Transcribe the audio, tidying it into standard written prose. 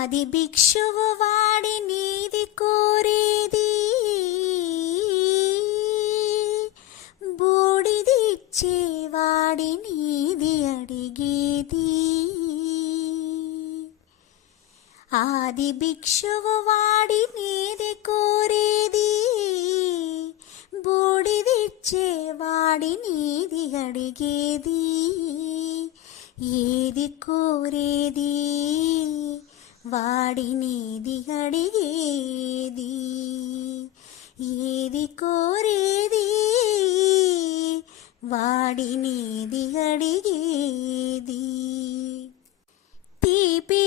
ఆది భిక్షువు వాడి నీది కోరేది, బూడిదిచ్చేవాడి నీది అడిగేది. ఆది భిక్షువు వాడి నీది కోరేది, బూడిదిచ్చేవాడి నీది అడిగేది. ఏది కోరేది వాడి నీది అడిగేది, ఏది కోరేది వాడి నీది అడిగేది. తీపి